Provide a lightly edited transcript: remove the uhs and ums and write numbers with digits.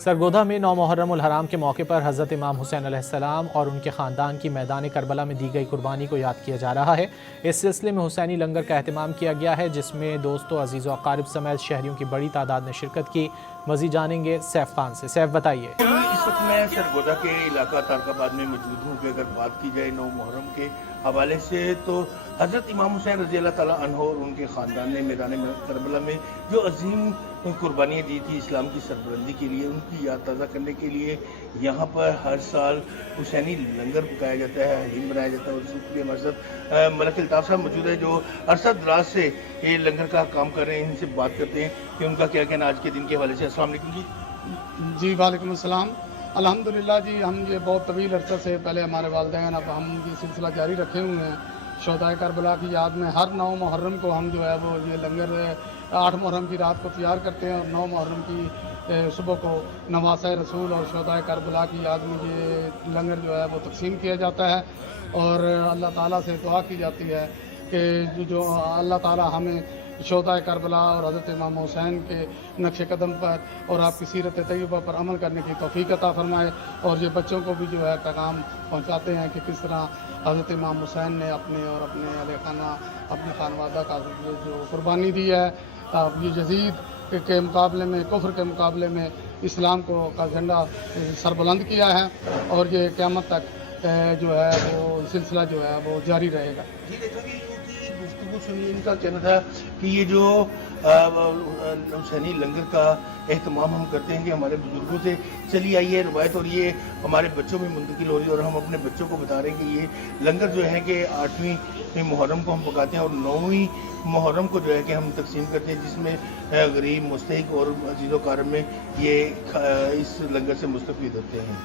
سرگودھا میں 9 محرم الحرام کے موقع پر حضرت امام حسین علیہ السلام اور ان کے خاندان کی میدان کربلا میں دی گئی قربانی کو یاد کیا جا رہا ہے۔ اس سلسلے میں حسینی لنگر کا اہتمام کیا گیا ہے، جس میں دوستوں، عزیز و اقارب سمیت شہریوں کی بڑی تعداد نے شرکت کی۔ مزید جانیں گے سیف خان سے۔ سیف بتائیے۔ اس وقت میں سرگودھا کے علاقہ تارک آباد میں موجود ہوں کہ اگر بات کی جائے 9 محرم کے حوالے سے تو حضرت امام حسین رضی اللہ تعالیٰ عنہ اور ان کے خاندان نے میدان کربلا میں جو عظیم قربانیاں دی تھی اسلام کی سربلندی کے لیے، ان کی یاد تازہ کرنے کے لیے یہاں پر ہر سال حسینی لنگر پکایا جاتا ہے، حلیم بنایا جاتا ہے، اور اس کے لیے ہمارے ساتھ ملک الطاف صاحب موجود ہے جو عرصہ دراز سے یہ لنگر کا کام کر رہے ہیں۔ ان سے بات کرتے ہیں کہ ان کا کیا کہنا آج کے دن کے حوالے سے۔ السلام علیکم جی۔ جی وعلیکم السلام۔ الحمدللہ جی، ہم یہ بہت طویل عرصہ سے پہلے ہمارے والدین، اب ہم یہ سلسلہ جاری رکھے ہوئے ہیں۔ شہدائے کربلا کی یاد میں ہر 9 محرم کو ہم جو ہے وہ یہ لنگر 8 محرم کی رات کو تیار کرتے ہیں، اور 9 محرم کی صبح کو نواسۂ رسول اور شہدائے کربلا کی یاد میں یہ لنگر جو ہے وہ تقسیم کیا جاتا ہے، اور اللہ تعالیٰ سے دعا کی جاتی ہے کہ جو اللہ تعالیٰ ہمیں شہدائے کربلا اور حضرت امام حسین کے نقش قدم پر اور آپ کی سیرت طیبہ پر عمل کرنے کی توفیق عطا فرمائے، اور یہ بچوں کو بھی جو ہے پیغام پہنچاتے ہیں کہ کس طرح حضرت امام حسین نے اپنے اور اپنے اہل خانہ، اپنے خانوادہ کا جو قربانی دی ہے، یہ یزید کے مقابلے میں، کفر کے مقابلے میں اسلام کا جھنڈا سربلند کیا ہے، اور یہ قیامت تک جو ہے وہ سلسلہ جو ہے وہ جاری رہے گا۔ جی دیکھا کہ گفتگو سنی، ان کا کہنا تھا کہ یہ جو حسینی لنگر کا اہتمام ہم کرتے ہیں کہ ہمارے بزرگوں سے چلی آئی ہے روایت، اور یہ ہمارے بچوں میں منتقل ہو رہی ہے، اور ہم اپنے بچوں کو بتا رہے ہیں کہ یہ لنگر جو ہے کہ 8ویں محرم کو ہم پکاتے ہیں، اور 9ویں محرم کو جو ہے کہ ہم تقسیم کرتے ہیں، جس میں غریب، مستحق اور عزیز و اقارب میں یہ اس لنگر سے مستفید ہوتے ہیں۔